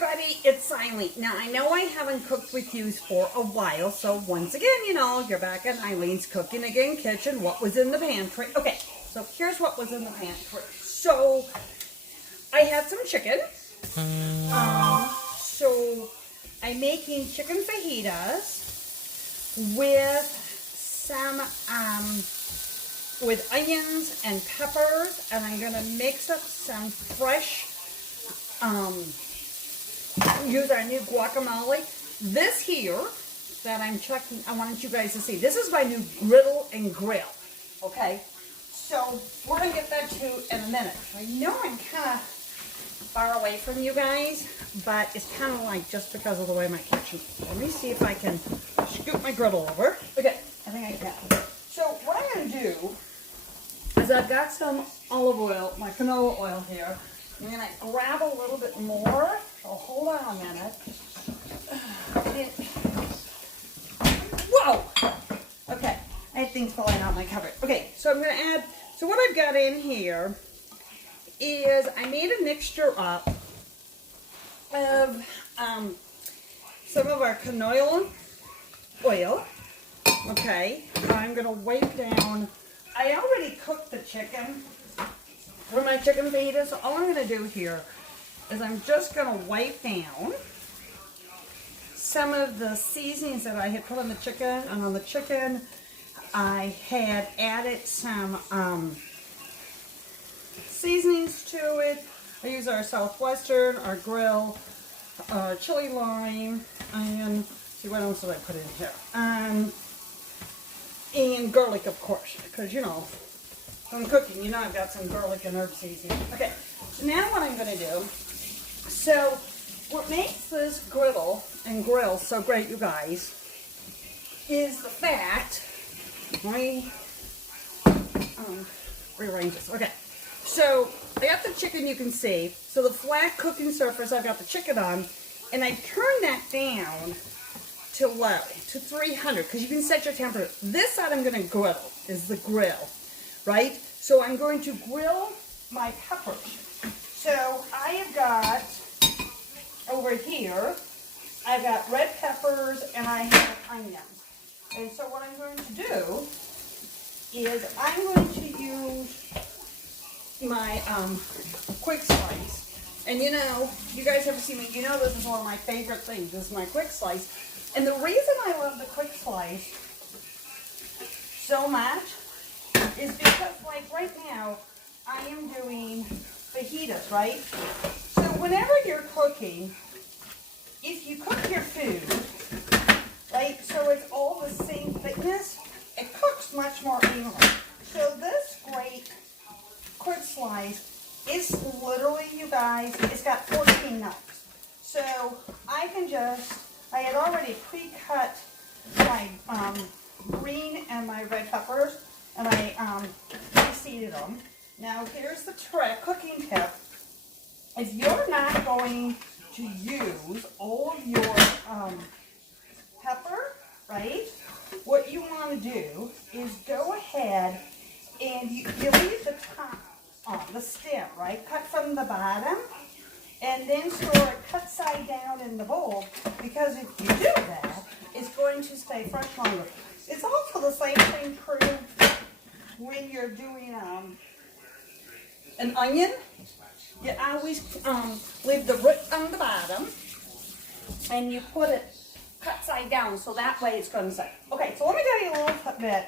everybody, it's Eileen. Now, I know I haven't cooked with you for a while, so once again, you know, you're back in Eileen's Cooking Again kitchen. What was in the pantry? Okay, so here's what was in the pantry. So, I had some chicken. So, I'm making chicken fajitas with some, with onions and peppers, and I'm going to mix up some fresh, use our new guacamole. This here that I'm checking, I wanted you guys to see. This is my new griddle and grill. Okay, so we're gonna get that too in a minute. I know I'm kind of far away from you guys, but it's kind of like just because of the way my kitchen. Let me see if I can scoot my griddle over. Okay, I think I can. So what I'm gonna do is I've got some olive oil, my canola oil here. I'm going to grab a little bit more. So hold on a minute. Whoa! Okay, I had things falling out my cupboard. Okay, so I'm going to add, so what I've got in here is I made a mixture up of some of our canola oil. Okay, I'm going to wipe down, I already cooked the chicken for my chicken fajitas. So all I'm going to do here is I'm just going to wipe down some of the seasonings that I had put on the chicken. And on the chicken, I had added some seasonings to it. I use our Southwestern, our grill, chili lime, and see what else did I put in here? And garlic, of course, because you know, when I'm cooking, you know I've got some garlic and herb seasoning. Okay, so now what I'm going to do, so what makes this griddle and grill so great, you guys, is the fact, let me rearrange this. Okay, so I got the chicken, you can see, so the flat cooking surface I've got the chicken on, and I turned that down to low, to 300, because you can set your temperature. This side I'm going to griddle, is the grill. Right? So I'm going to grill my peppers. So I have got, over here, I've got red peppers and I have onions. And so what I'm going to do is I'm going to use my quick slice. And you know, you guys ever see me, you know this is one of my favorite things, this is my quick slice. And the reason I love the quick slice so much is because, like, right now, I am doing fajitas, right? So whenever you're cooking, if you cook your food, right, so it's all the same thickness, it cooks much more evenly. So this great quick slice is literally, you guys, it's got 14 nuts. So I can just, I had already pre-cut my green and my red peppers, and I reseeded them. Now here's the trick, cooking tip. If you're not going to use all of your pepper, right, what you want to do is go ahead and you leave the top on, the stem, right, cut from the bottom, and then store it cut side down in the bowl, because if you do that, it's going to stay fresh longer. It's also the same thing true when you're doing an onion. You always leave the root on the bottom and you put it cut side down, so that way it's going to stay. Okay, so let me tell you a little bit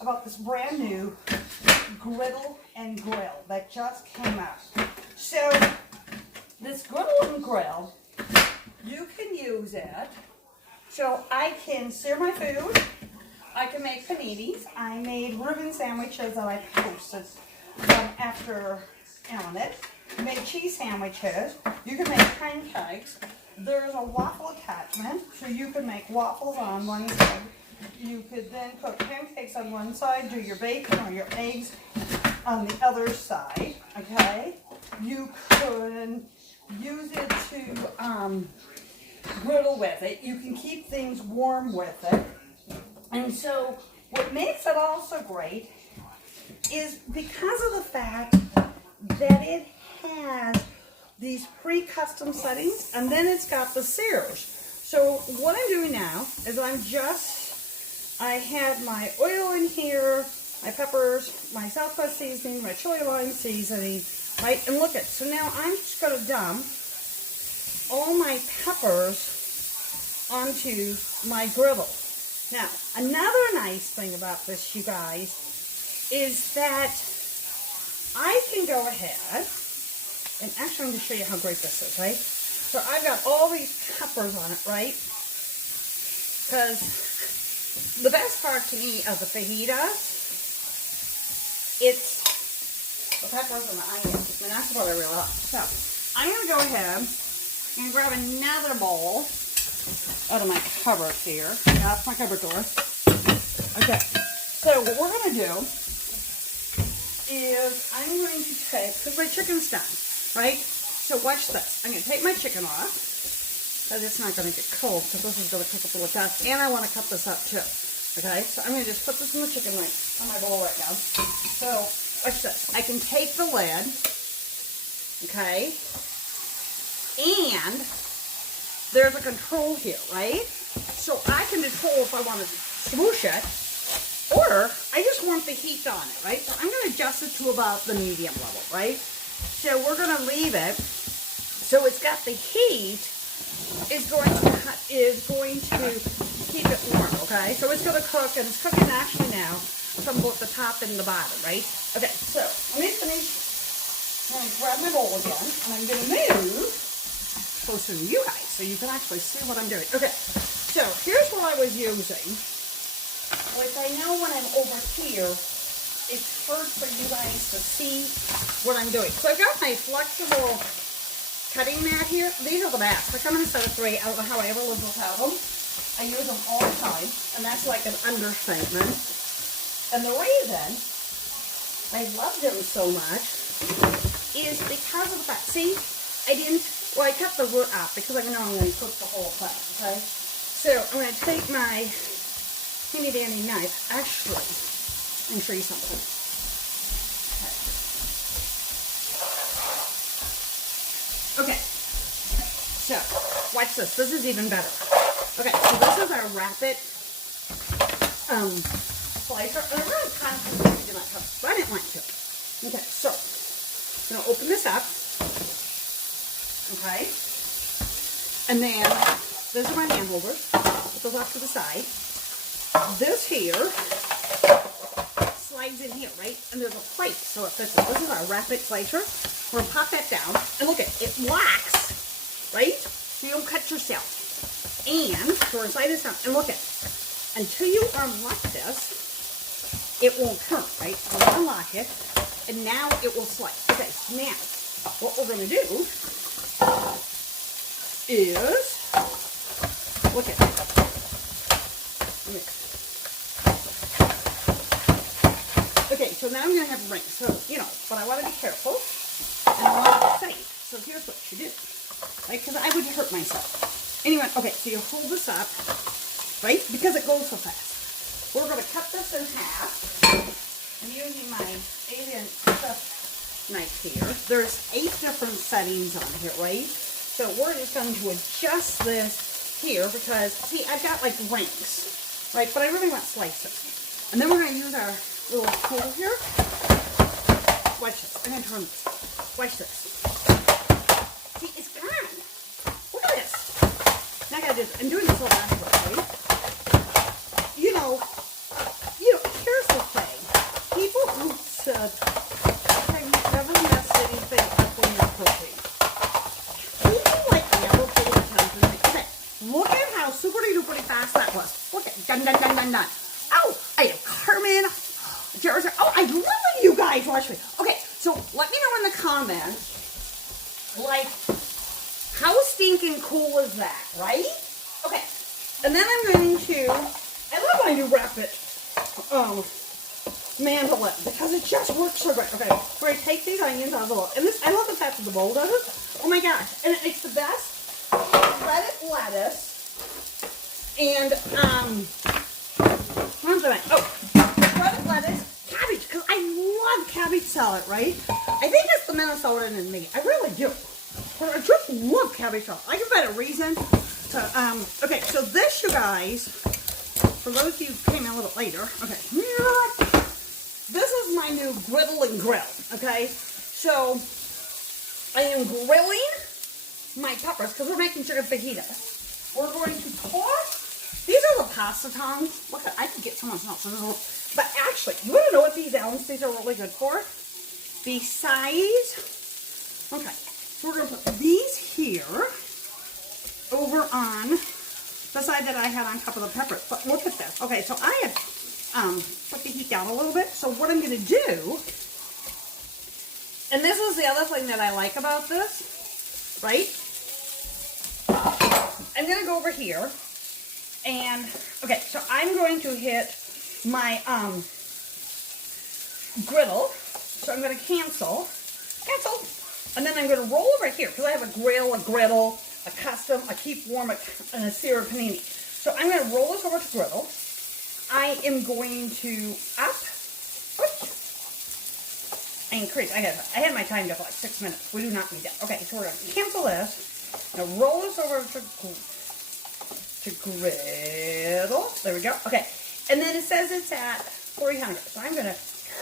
about this brand new griddle and grill that just came out. So this griddle and grill, you can use it so I can sear my food. I can make paninis. I made Reuben sandwiches that I posted after on it. You make cheese sandwiches. You can make pancakes. There's a waffle attachment, so you can make waffles on one side. You could then cook pancakes on one side, do your bacon or your eggs on the other side, okay? You could use it to griddle with it. You can keep things warm with it. And so what makes it also great is because of the fact that it has these pre-custom settings, and then it's got the sears. So what I'm doing now is I have my oil in here, my peppers, my Southwest seasoning, my chili lime seasoning, right? And look at, so now I'm just going to dump all my peppers onto my griddle. Now, another nice thing about this, you guys, is that I can go ahead, and actually I'm going to show you how great this is, right? So I've got all these peppers on it, right? Because the best part to me of the fajitas, it's the peppers and the onions, and that's what I really like. So I'm going to go ahead and grab another bowl out of my cupboard here. Yeah, that's my cupboard door. Okay, so what we're going to do is I'm going to take, because my chicken's done, right? So watch this. I'm going to take my chicken off, because it's not going to get cold, because this is going to cook up a little fast, and I want to cut this up too. Okay, so I'm going to just put this in the chicken right on my bowl right now. So watch this. I can take the lid, okay, and there's a control here, right? So I can control if I want to swoosh it, or I just want the heat on it, right? So I'm going to adjust it to about the medium level, right? So we're going to leave it. So it's got the heat is going to keep it warm, okay? So it's going to cook, and it's cooking actually now from both the top and the bottom, right? Okay, so let me finish. I'm going to grab my bowl again, and I'm going to move closer to you guys so you can actually see what I'm doing. Okay, so here's what I was using, which I know when I'm over here, it's hard for you guys to see what I'm doing. So I've got my flexible cutting mat here. These are the best. They come in a set of 3. I don't know how I ever live without them. I use them all the time, and that's like an understatement. And the reason I love them so much is because of the fact, see, I cut the wood off because I know I'm going to cook the whole thing, okay? So I'm going to take my handy dandy knife. Actually, let me show you something. Okay, so watch this. This is even better. Okay, so this is our rapid slicer. And I really kind of did not cut, but I didn't want to. Okay, so I'm going to open this up. Okay, and then those are my hand holders. Put those off to the side. This here slides in here, right? And there's a plate, so it fits it. This is our rapid slicer. We're gonna pop that down, and look at it locks, right? So you don't cut yourself. And so we're slide this down, and look at until you unlock this, it won't turn, right? We'll unlock it, and now it will slide. Okay, so now what we're gonna do is look at it. Okay, so now I'm going to have rings. So, you know, but I want to be careful and I want to be safe. So here's what you do, right? Because I would hurt myself. Anyway, okay, so you hold this up, right? Because it goes so fast. We're going to cut this in half. I'm using my alien knife here. There's 8 different settings on here, right? So we're just going to adjust this here because, see, I've got like rings, right? But I really want slices. And then we're going to use our little tool here. Watch this. I'm going to turn this. Watch this. See, it's gone. Look at this. Now I got to do this. I'm doing this all backwards, right? You know, here's the thing. People who said, have you ever messed anything up when you're cooking? Look at how super-duper fast that was. Look at dun dun dun dun dun. Oh, I have Carmen. Oh, I love you guys. Watch me. Okay, so let me know in the comments, like, how stinking cool is that, right? Okay, and then I'm going to, I love when I do rapid mandolin because it just works so great. Okay, we're going to take these onions out of the bowl. And this, I love the fact that the bowl does it. Oh my gosh, and it makes the best shredded lettuce and shredded lettuce, cabbage, because I love cabbage salad, right? I think it's the Minnesotan in me. I really do. I just love cabbage sauce. I can find a reason to, okay, so this, you guys, for those of you who came in a little later, okay, this is my new griddle and grill, okay? So, I am grilling my peppers, because we're making chicken fajitas. We're going to toss, these are the pasta tongs. Look, I could get someone else. But actually, you want to know what these these are really good for? Besides, okay, so we're going to put these here over on the side that I had on top of the peppers. But look at this. Okay, so I have put the heat down a little bit. So what I'm going to do, and this is the other thing that I like about this, right? I'm going to go over here and, okay, so I'm going to hit my griddle. So I'm going to cancel, and then I'm going to roll over here because I have a grill, a griddle, a custom, a keep warm, and a sear panini. So I'm going to roll this over to griddle. I am going to increase. I had my time to like 6 minutes. We do not need that. Okay, so we're going to cancel this. Now roll this over to griddle. There we go. Okay, and then it says it's at 300. So I'm going to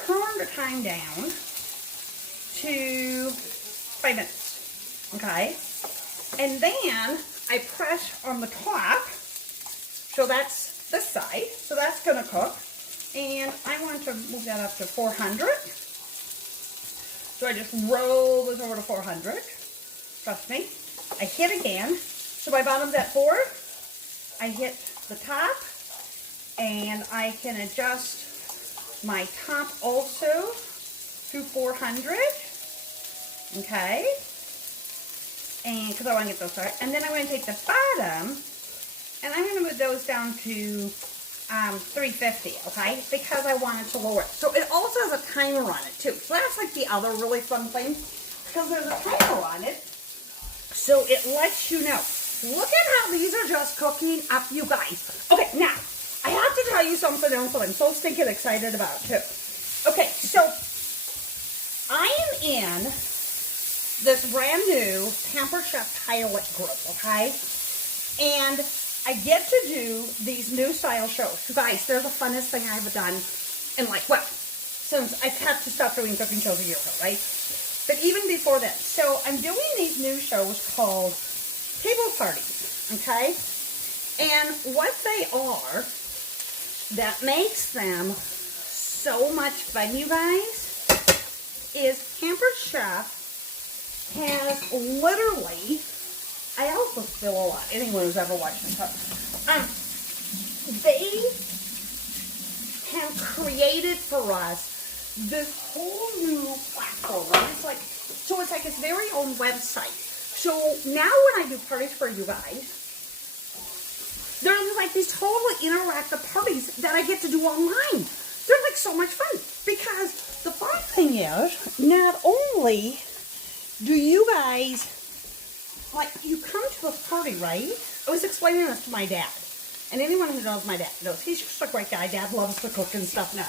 turn the time down to 5 minutes, okay? And then I press on the top, so that's this side, so that's gonna cook. And I want to move that up to 400. So I just roll this over to 400, trust me. I hit again, so my bottom's at 4. I hit the top, and I can adjust my top also to 400, okay, and because I want to get those started, and then I'm going to take the bottom, and I'm going to move those down to 350, okay, because I wanted to lower it. So it also has a timer on it too, so that's like the other really fun thing, because there's a timer on it, so it lets you know. Look at how these are just cooking up, you guys. Okay, now, I have to tell you something else that I'm so stinking excited about, too. Okay, so I am in this brand new Pampered Chef pilot group, okay? And I get to do these new style shows. You guys, they're the funnest thing I've done in like, well, since I've had to stop doing cooking shows a year ago, right? But even before then. So I'm doing these new shows called Table Parties, okay? And what they are, that makes them so much fun, you guys, is Pampered Chef has literally, I also spill a lot, anyone who's ever watched me cook, they have created for us this whole new platform, right? It's like, so it's like its very own website. So now when I do parties for you guys, they're like these totally interactive parties that I get to do online. They're like so much fun. Because the fun thing is, not only do you guys, like, you come to a party, right? I was explaining this to my dad. And anyone who knows my dad knows he's just a great guy. Dad loves to cook and stuff now.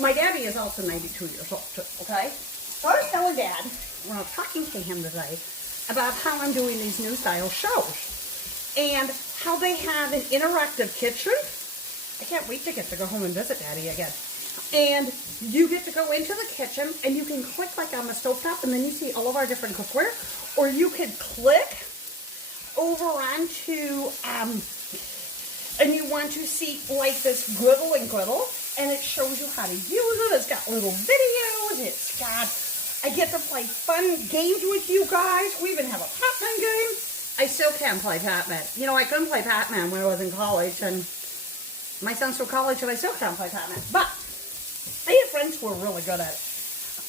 My daddy is also 92 years old too, okay? So I was telling Dad, when I was talking to him today, about how I'm doing these new style shows. And how they have an interactive kitchen. I can't wait to get to go home and visit Daddy again. And you get to go into the kitchen and you can click like on the stovetop and then you see all of our different cookware. Or you could click over onto, and you want to see like this griddle and griddle. And it shows you how to use it. It's got little videos. It's got, I get to play fun games with you guys. We even have a Pac-Man game. I still can't play Pac-Man. You know, I couldn't play Pac-Man when I was in college, and my son's from college, and I still can't play Pac-Man. But I have friends who are really good at it.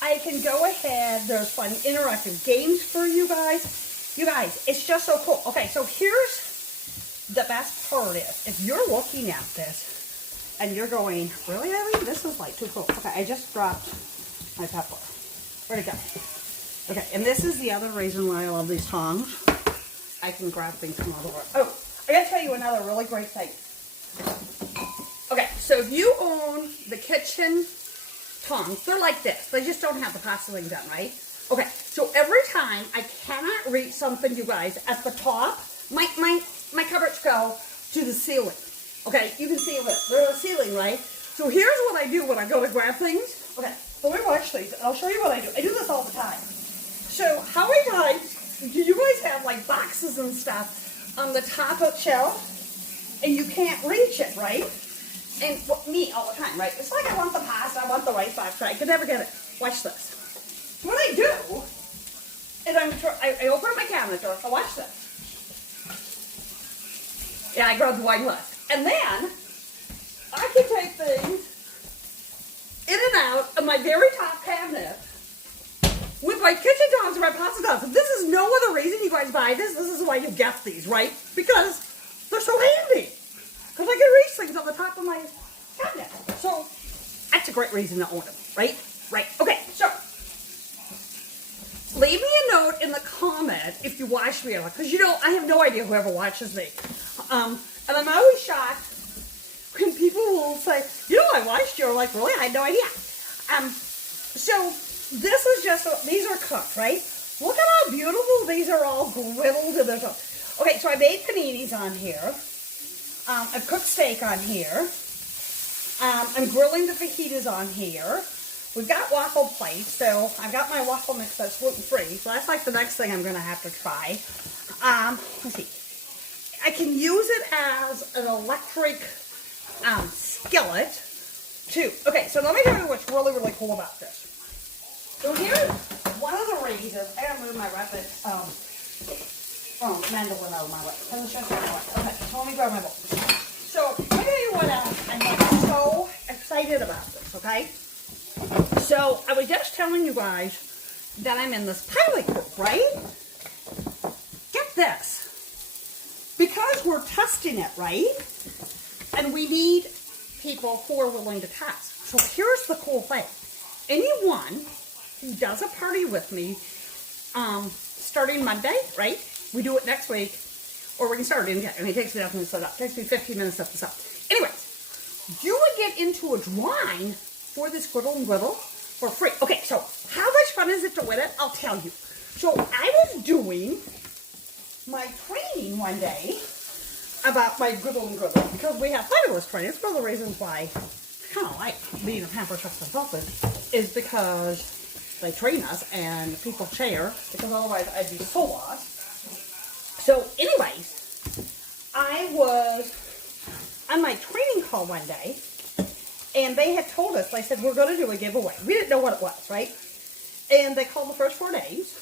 I can go ahead. There's fun interactive games for you guys. You guys, it's just so cool. Okay, so here's the best part is, if you're looking at this, and you're going, really, Abby? This is like too cool. Okay, I just dropped my pepper. Where'd it go? Okay, and this is the other reason why I love these tongs. I can grab things from all over. Oh, I gotta tell you another really great thing. Okay, so if you own the kitchen tongs, they're like this. They just don't have the pasta thing done, right? Okay, so every time I cannot reach something, you guys, at the top, my cupboards go to the ceiling. Okay, you can see it. There's a ceiling, right? So here's what I do when I go to grab things. Okay, let me watch these. I'll show you what I do. I do this all the time. So how many times do you guys have like boxes and stuff on the top of the shelf and you can't reach it, right? And well, me all the time, right? It's like I want the pasta, I want the rice box, right? I can never get it. Watch this. What I do is I open up my cabinet door. I watch this. Yeah, I grab the wine glass. And then I can take things in and out of my very top cabinet with my kitchen tongs and my pasta tongs. And this is no other reason you guys buy this. This is why you get these, right? Because they're so handy. Because I can reach things on the top of my cabinet. So that's a great reason to own them, right? Right. Okay, so leave me a note in the comment if you watch me, because you know I have no idea whoever watches me. And I'm always shocked when people will say, you know, I watched you. I'm like, really? I had no idea. So this is just, these are cooked, right? Look at how beautiful these are, all griddled to this. Okay, so I made paninis on here. I've cooked steak on here. I'm grilling the fajitas on here. We've got waffle plates, so I've got my waffle mix that's gluten-free. So that's like the next thing I'm going to have to try. Let's see. I can use it as an electric skillet, too. Okay, so let me tell you what's really, really cool about this. So here's one of the reasons. I gotta move my rapid mandolin out of my way. Okay, so let me grab my bowl. So let me tell you what else I'm so excited about this, okay? So I was just telling you guys that I'm in this pilot group, right? Get this. Because we're testing it, right? And we need people who are willing to test. So here's the cool thing. Anyone who does a party with me, starting Monday, right? We do it next week, or we can start it in, and it takes me 15 minutes to set this up. Anyways, you would get into a drawing for this griddle and griddle for free. Okay, so how much fun is it to win it? I'll tell you. So I was doing my training one day about my griddle and griddle because we have fabulous training. It's one of the reasons why I kind of like being a Pamper Chef consultant is because they train us and people share, because otherwise I'd be so lost. So anyways, I was on my training call one day and they had told us, they said, we're going to do a giveaway. We didn't know what it was, right? And they called the first 4 days.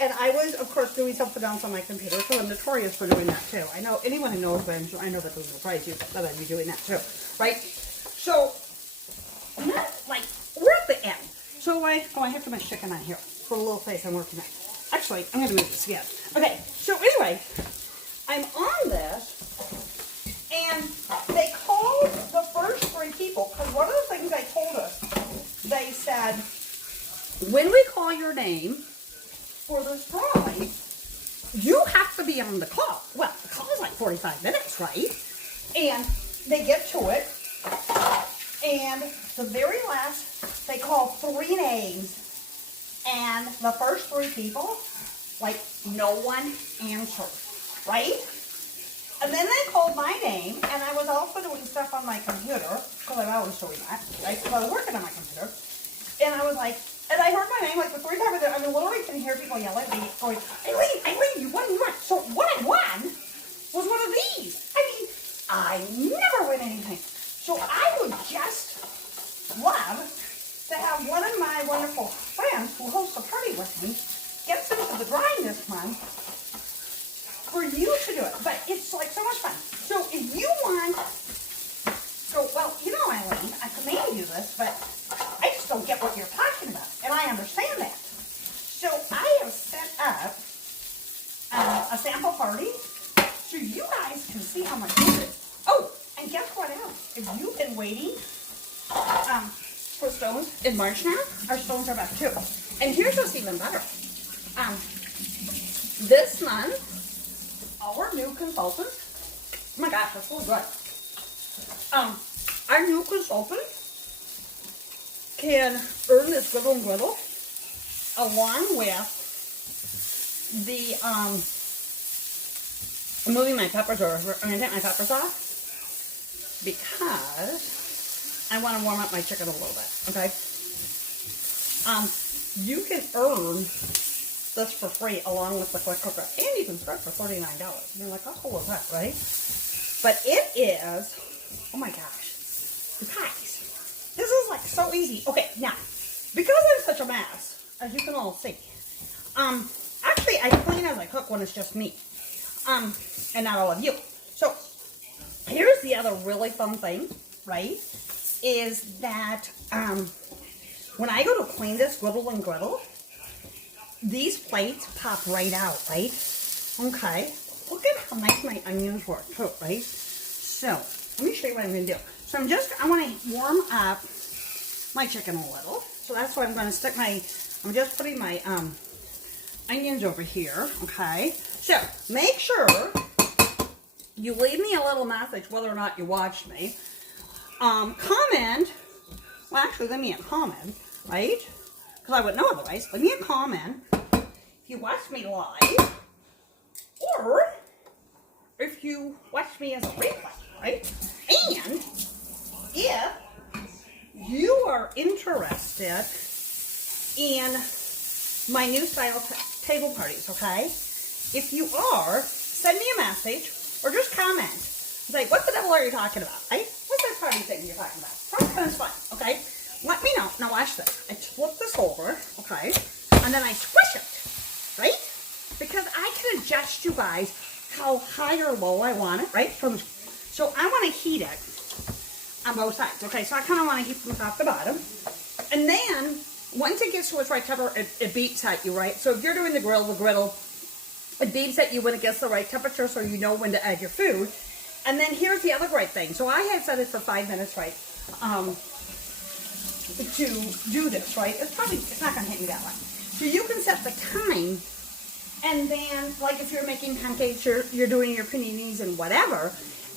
And I was, of course, doing something else on my computer, so I'm notorious for doing that, too. I know, anyone who knows me, I know that doesn't surprise you, that I'd be doing that, too, right? So, like, we're at the end. So I have to make chicken on here for a little place I'm working at. Actually, I'm going to move this again. Okay, so anyway, I'm on this, and they called the first 3 people, because one of the things they told us, they said, when we call your name for this drawing, you have to be on the call. Well, the call is like 45 minutes, right? And they get to it, and the very last, they call 3 names, and the first 3 people, like, no one answered, right? And then they called my name, and I was also doing stuff on my computer, because I'm always doing that, right? Because I was working on my computer, and I was like, and I heard my name like the 3 times. I mean, literally can hear people yell at me, going, Eileen, you won, you won. So what I won was one of these. I mean, I never win anything. So I would just love to have one of my wonderful friends who hosts a party with me gets into the drawing this month for you to do it. But it's like so much fun. So if you want, so, well, you know, Eileen, I command you this, but I just don't get what you're talking about, and I understand that. So I have set up a sample party so you guys can see how much it is. Oh, and guess what else? If you've been waiting for stones in March now, our stones are back too. And here's what's even better. This month, our new consultant, oh my gosh, that's so good. Our new consultant can earn this griddle and griddle along with the, I'm moving my peppers over. I'm going to take my peppers off because I want to warm up my chicken a little bit, okay? You can earn this for free along with the quick cooker, and you can start for $39. And you're like, how cool is that, right? But it is, oh my gosh, you guys, this is like so easy. Okay, now, because I'm such a mess, as you can all see, actually I clean as I cook when it's just me, and not all of you. So here's the other really fun thing, right, is that when I go to clean this griddle, these plates pop right out, right? Okay. Look at how nice my onions work too, right? So, let me show you what I'm going to do. So I want to warm up my chicken a little. So that's why I'm going to stick I'm just putting my onions over here, okay? So, make sure you leave me a little message whether or not you watched me. Comment, well actually leave me a comment, right? Because I wouldn't know otherwise. Leave me a comment if you watch me live, or if you watch me as a replay, right? And if you are interested in my new style table parties, okay? If you are, send me a message or just comment. It's like, what the devil are you talking about, right? What's that party thing you're talking about? Something's fun, okay? Let me know. Now watch this. I flip this over, okay? And then I squish it, right? Because I can adjust, you guys, how high or low I want it, right? So I want to heat it on both sides, okay? So I kind of want to heat from top to bottom. And then, once it gets to its right temperature, it beeps at you, right? So if you're doing the griddle, it beeps at you when it gets the right temperature so you know when to add your food. And then here's the other great thing. So I had set it for 5 minutes, right? To do this, right? It's not going to hit me that way. So you can set the time, and then, like if you're making pancakes, you're doing your paninis and whatever,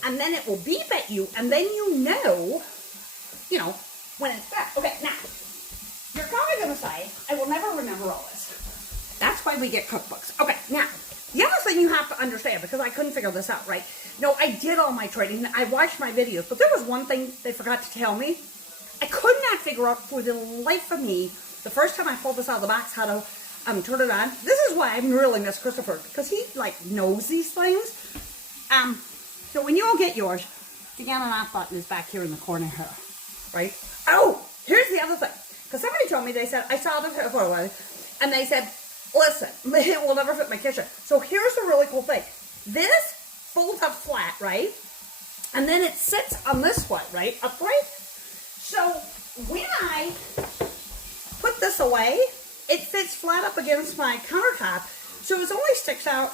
and then it will beep at you, and then you know, when it's back. Okay, now, you're probably going to say, I will never remember all this. That's why we get cookbooks. Okay, now, the other thing you have to understand, because I couldn't figure this out, right? No, I did all my training. I watched my videos, but there was one thing they forgot to tell me. I could not figure out for the life of me, the first time I pulled this out of the box, how to turn it on. This is why I really miss Christopher, because he, knows these things. So when you all get yours, the on and off button is back here in the corner here, right? Oh, here's the other thing. Because somebody told me, they said, I saw the photo, and they said, listen, it will never fit my kitchen. So here's the really cool thing. This folds up flat, right? And then it sits on this way, right? Upright. So when I put this away, it fits flat up against my countertop. So it only sticks out,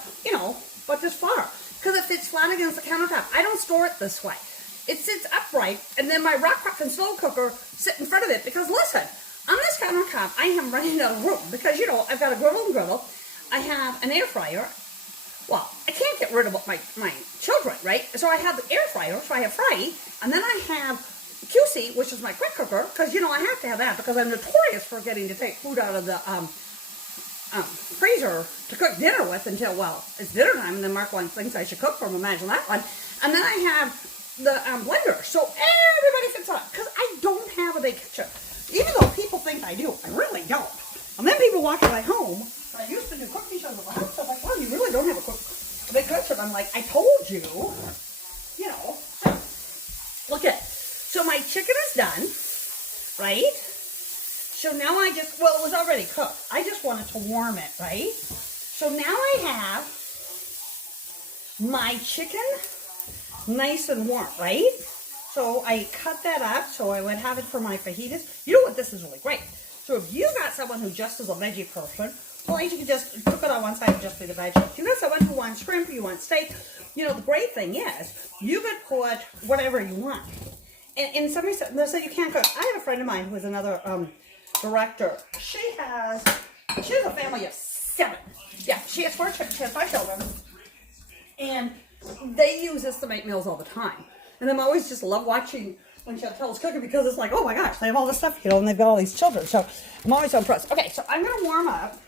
but this far. Because it fits flat against the countertop. I don't store it this way. It sits upright, and then my rock and slow cooker sit in front of it. Because listen, on this countertop, I am running out of room. Because, I've got a griddle. I have an air fryer. Well, I can't get rid of my children, right? So I have the air fryer, so I have fry, and then I have QC, which is my quick cooker, because, I have to have that, because I'm notorious for getting to take food out of the freezer to cook dinner with until, it's dinner time, and then Mark thinks I should cook for him, imagine that one. And then I have the blender, so everybody fits on, because I don't have a big kitchen. Even though people think I do, I really don't. And then people walk in my home, and I used to do cooking shows at the house, I'm like, well, you really don't have a big kitchen. I'm like, I told you, so, look at it. So my chicken is done, right? So now it was already cooked. I just wanted to warm it, right? So now I have my chicken nice and warm, right? So I cut that up so I would have it for my fajitas. You know what? This is really great. So if you got someone who just is a veggie person, well, you can just cook it on one side and just be the veggie. If you got someone who wants shrimp, you want steak, the great thing is you could put whatever you want. And somebody said you can't cook. I have a friend of mine who is another director. She has a family of 7. Yeah, she has 4 children. She has 5 children. And they use this to make meals all the time. And I'm always just love watching when she'll tell us cooking because it's like, oh my gosh, they have all this stuff, you know, and they've got all these children. So I'm always so impressed. Okay, so I'm going to warm up.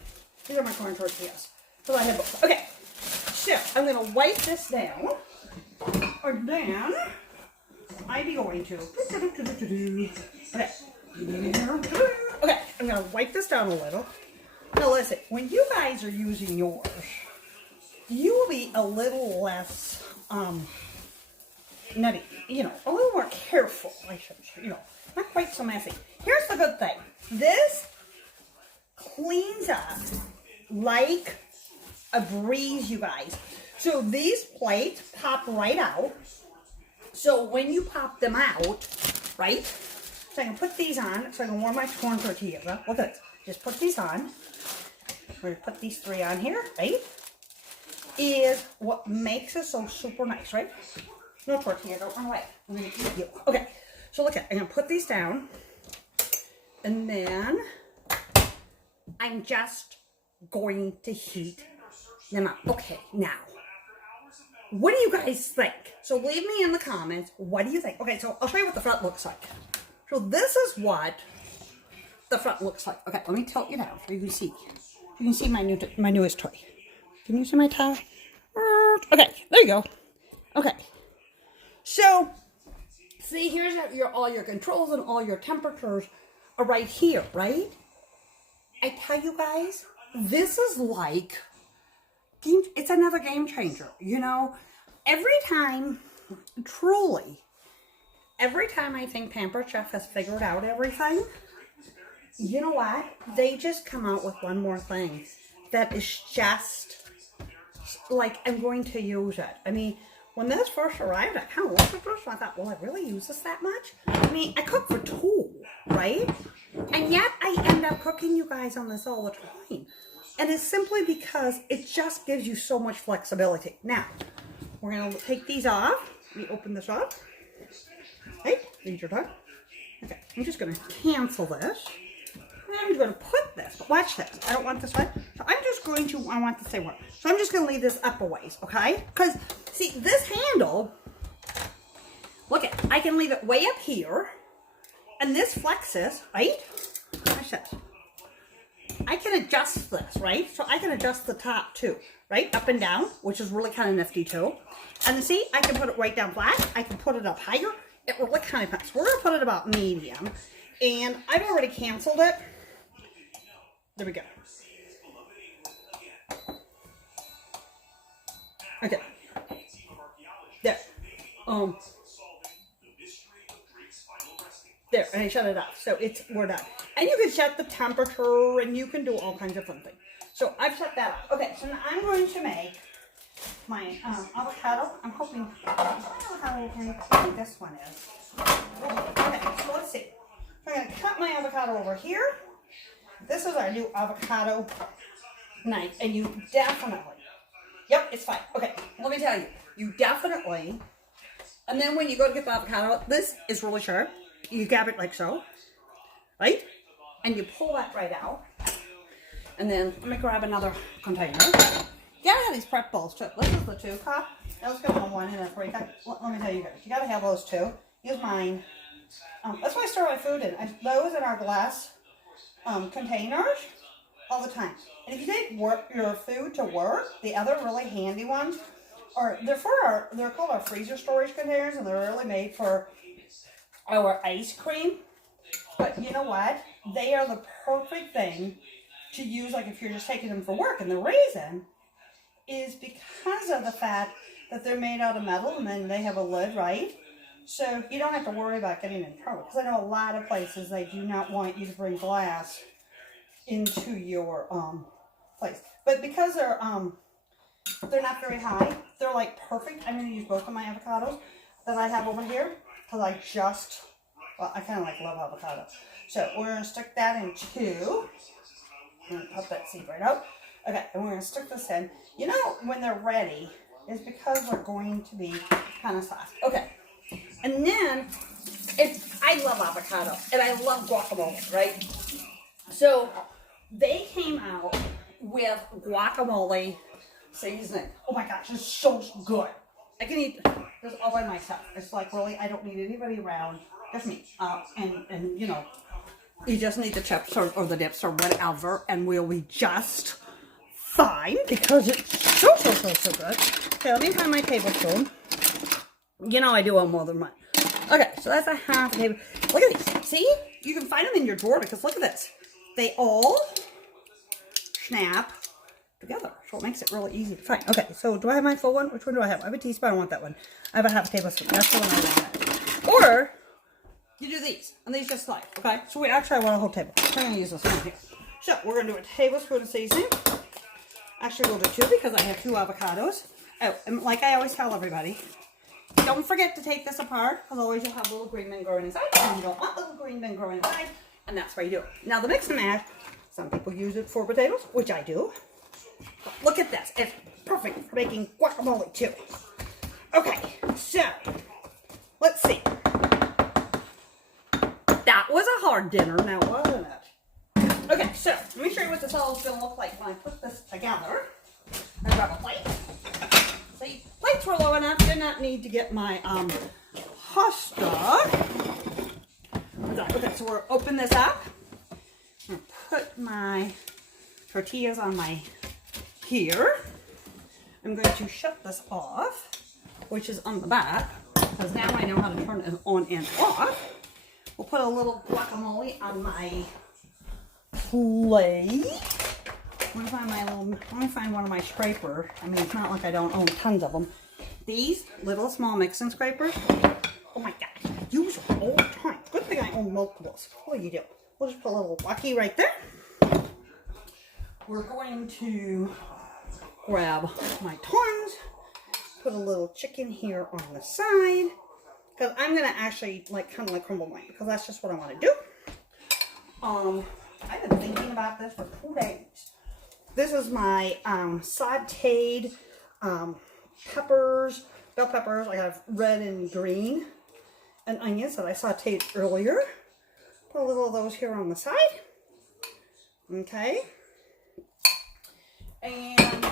These are my corn tortillas. So I have both. Okay, so I'm going to wipe this down. Or then I'm going to. Okay. Okay, I'm going to wipe this down a little. Now listen, when you guys are using yours, you will be a little less, nutty, you know, a little more careful, I should, you know, not quite so messy. Here's the good thing. This cleans up like a breeze, you guys. So these plates pop right out. So when you pop them out, right? So I can put these on, so I can warm my corn tortillas up. Look at this. Just put these on. We're going to put these 3 on here, right? Is what makes it so super nice, right? No tortilla, don't run away. I'm going to eat you. Okay, so look at, I'm going to put these down. And then I'm just going to heat them up. Okay, now, what do you guys think? So leave me in the comments, what do you think? Okay, so I'll show you what the front looks like. So this is what the front looks like. Okay, let me tilt you down so you can see. You can see my newest toy. Can you see my tie? Okay, there you go. Okay. So, see, here's all your controls and all your temperatures are right here, right? I tell you guys, this is like, it's another game changer, you know? Every time, truly, every time I think Pampered Chef has figured out everything, you know what? They just come out with one more thing that is just, like, I'm going to use it. I mean, when this first arrived, I kind of looked at this and I thought, will I really use this that much? I mean, I cook for 2, right? And yet I end up cooking you guys on this all the time. And it's simply because it just gives you so much flexibility. Now, we're going to take these off. Let me open this up. Hey, these are done. Okay, I'm just going to cancel this. I'm going to put this, but watch this. I don't want this one. So I'm just going to, I want the same one. So I'm just going to leave this up a ways, okay? Because, see, this handle, look at, I can leave it way up here. And this flexes, right? Watch this. I can adjust this, right? So I can adjust the top too, right? Up and down, which is really kind of nifty too. And see, I can put it right down flat. I can put it up higher. It really kind of fast. We're going to put it about medium. And I've already canceled it. There we go. Okay. There. There, and I shut it off. So we're done. And you can set the temperature and you can do all kinds of fun things. So I've set that up. Okay, so now I'm going to make my avocado. I'm hoping, I think this one is. Okay, so let's see. So I'm going to cut my avocado over here. This is our new avocado knife. And you definitely, yep, it's fine. Okay, let me tell you. You definitely, and then when you go to get the avocado, this is really sharp. You grab it like so, right? And you pull that right out. And then let me grab another container. You gotta have these prep bowls too. This is the 2-cup. I was gonna have 1 and a 3-cup. Let me tell you guys, you gotta have those too. Use mine. That's why I store my food in. Those in our glass containers all the time. And if you take your food to work, the other really handy ones are they're called our freezer storage containers, and they're really made for our ice cream. But you know what? They are the perfect thing to use, like if you're just taking them for work. And the reason is because of the fact that they're made out of metal and then they have a lid, right? So you don't have to worry about getting in trouble. Because I know a lot of places, they do not want you to bring glass into your place. But because they're not very high, they're like perfect. I'm going to use both of my avocados that I have over here. Because I kind of like love avocados. So we're going to stick that in 2. I'm going to pop that seed right out. Okay, and we're going to stick this in. You know, when they're ready, is because they're going to be kind of soft. Okay, and then, I love avocado, and I love guacamole, right? So, they came out with guacamole seasoning. Oh my gosh, it's so good. I can eat this all by myself. It's like, really, I don't need anybody around. Just me. And you know, you just need the chips or the dips or whatever, and we'll be just fine because it's so good. Okay, let me find my tablespoon. You know I do want more than one. Okay, so that's a half a table. Look at these. See? You can find them in your drawer because look at this. They all snap together. So it makes it really easy to find. Okay, so do I have my full one? Which one do I have? I have a teaspoon. I want that one. I have a half a tablespoon. That's the one I want. Or you do these, and these just slide. Okay, so we actually I want a whole table. I'm going to use this one here. So we're going to do a tablespoon of seasoning. Actually, we'll do 2 because I have 2 avocados. Oh, and like I always tell everybody, don't forget to take this apart, because always you'll have little green men growing inside, and you don't want little green men growing inside, and that's why you do it. Now the mix and mash, some people use it for potatoes, which I do. But look at this, it's perfect for making guacamole too. Okay, so, let's see. That was a hard dinner now, wasn't it? Okay, so, let me show you what this all is going to look like when I put this together. I grab a plate. See, plates were low enough. Did not need to get my pasta. Okay, so we'll open this up. I'm gonna put my tortillas on my here. I'm going to shut this off, which is on the back, because now I know how to turn it on and off. We'll put a little guacamole on my plate. Let me find one of my scrapers. I mean, it's not like I don't own tons of them. These little small mixing scrapers. Oh my God, I use them all the time. Good thing I own multiples. What do you do? We'll just put a little wacky right there. We're going to grab my tongs, put a little chicken here on the side, because I'm gonna actually kind of crumble mine, because that's just what I want to do. I've been thinking about this for 2 days. This is my sauteed peppers, bell peppers. I have red and green, and onions that I sauteed earlier. Put a little of those here on the side. Okay. And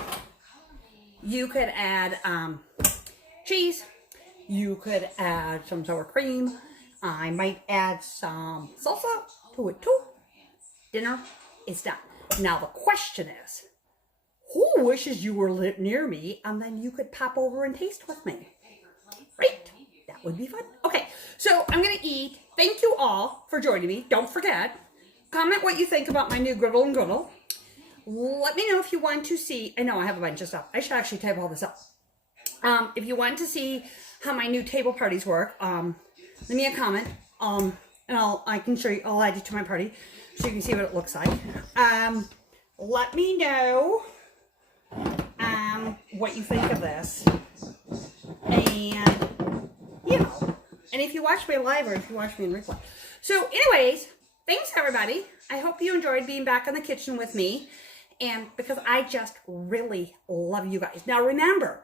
you could add cheese. You could add some sour cream. I might add some salsa to it too. Dinner is done. Now the question is, who wishes you were near me and then you could pop over and taste with me? Right? That would be fun. Okay, so I'm going to eat. Thank you all for joining me. Don't forget, comment what you think about my new griddle and griddle. Let me know if you want to see, I know I have a bunch of stuff. I should actually type all this up. If you want to see how my new table parties work, leave me a comment, and I can show you, I'll add you to my party so you can see what it looks like. Let me know what you think of this, and you know, and if you watch me live or if you watch me in replay. So anyways, thanks everybody. I hope you enjoyed being back in the kitchen with me, and because I just really love you guys. Now remember,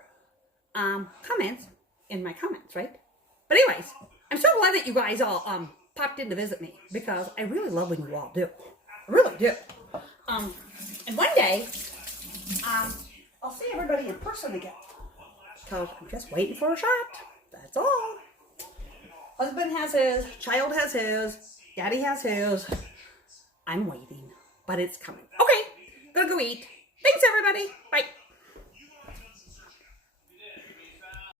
comments in my comments, right? But anyways, I'm so glad that you guys all popped in to visit me, because I really love when you all do. I really do. And one day, I'll see everybody in person again, because I'm just waiting for a shot. That's all. Husband has his, child has his, daddy has his. I'm waiting, but it's coming. Okay, gonna go eat. Thanks everybody. Bye.